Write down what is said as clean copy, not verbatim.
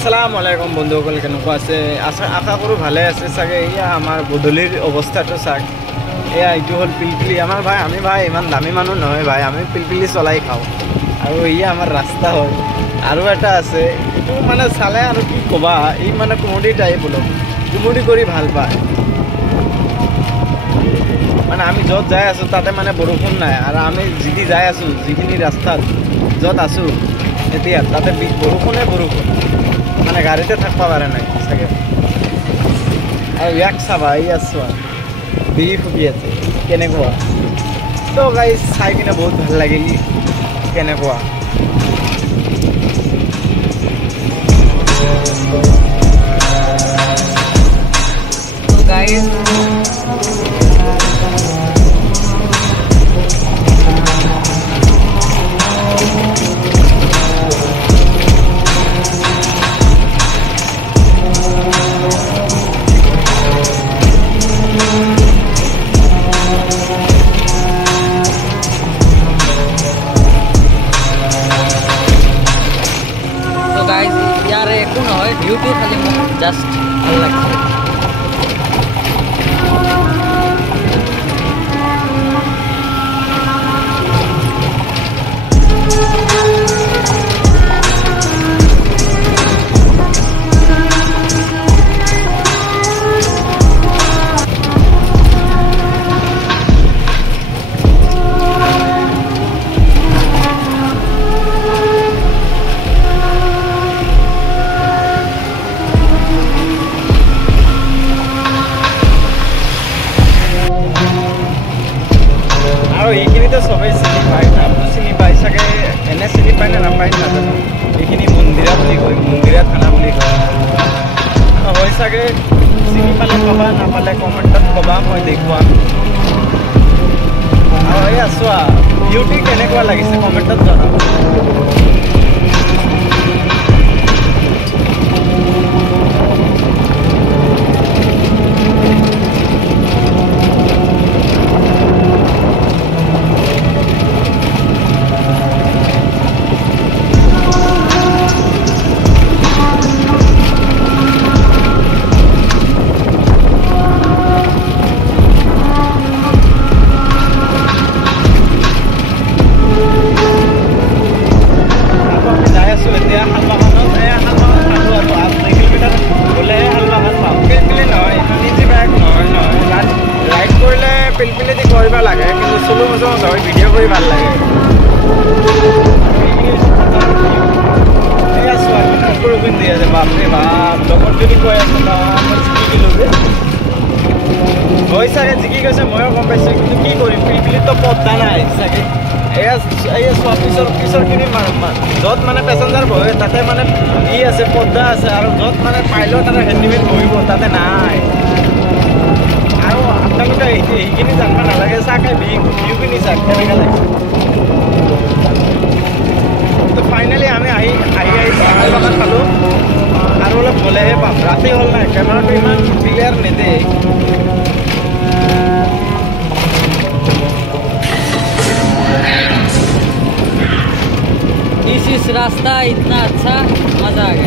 আসসালামু আলাইকুম বন্ধুসকল, কেনেকুৱা আছে? আশা কৰোঁ ভালে আছে চাগে। এয়া আমাৰ গধূলিৰ অৱস্থাটো চাওক। এয়া এইটো হ'ল পিলপিলি। আমাৰ ভাই, আমি ভাই ইমান দামী মানুহ নহয় ভাই, আমি পিলপিলি চলাই খাওঁ। আৰু এয়া আমাৰ ৰাস্তা হয়। আৰু এটা আছে, এইটো মানে চালে আৰু কি ক'বা, ই মানে কুমুদি টাইপ অলপ কুমুদি কৰি ভাল পায়। মানে আমি য'ত যাই আছোঁ তাতে মানে বৰষুণ নাই, আৰু আমি যিদি যাই আছোঁ যিখিনি ৰাস্তাত য'ত আছোঁ এতিয়া তাতে বৰষুণে বৰষুণ, মানে গাড়ীতে থাকিব পাৰে নাই চাগে। আৰু ইয়াক চাবা, ইয়াত চোৱা বিৰি ফুটি আছে কেনেকুৱা। তো গাইজ চাই কিনে বহুত ভাল লাগিল কেনেকুৱা। গাইজ यार একো নহয়, ভিউটো খালি মোক জাষ্ট ভাল লাগছে। এইখিনিতো সবেই চিনি পায়, নামটো চিনি পাই চাগে। এনে চিনি পায় নে নাপায় নাজানো। এইখিনি মন্দিৰা বুলি কয়, মন্দিৰা থানা বুলি কয় হয় চাগে। চিনি পালে ক'বা, নাপালে কমেণ্টত ক'বা, মই দেখুৱাম। আৰু এই চোৱা ভিউটি কেনেকুৱা লাগিছে কমেণ্টত জনাবা। পিলপিলি কৰিব লাগে, কিন্তু চলো মজা হয়, ভিডিঅ' কৰি ভাল লাগে। এয়া চোৱা বৰষুণ দি আছে, বাপৰে বাপ। লগত যদি কৈ আছে বা মই জিকি দিলোঁ যে হয় চাগে, জিকি গৈছে ময়ো গম পাইছোঁ, কিন্তু কি কৰিম, পিলপিলিতো পদ্দা নাই চাগে। এয়া চোৱা পিছৰখিনি য'ত মানে পেচেঞ্জাৰ বহে তাতে মানে ই আছে, পদ্দা আছে, আৰু য'ত মানে পাইলট আৰু হেণ্ডিমেন বহিব তাতে নাই। আৰু আপোনালোকে সেইখিনি জানিব নালাগে, চাগে ভিউখিনি চাওক কেনেকৈ লাগে। তো ফাইনেলি আমি আহি পাহাল বাগান পালোঁ, আৰু অলপ গ'লেহে পাম। ৰাতি হ'ল নাই, কেমেৰাটো ইমান ক্লিয়াৰ নেদে। इस रास्ता इतना अच्छा, मजा आ गया।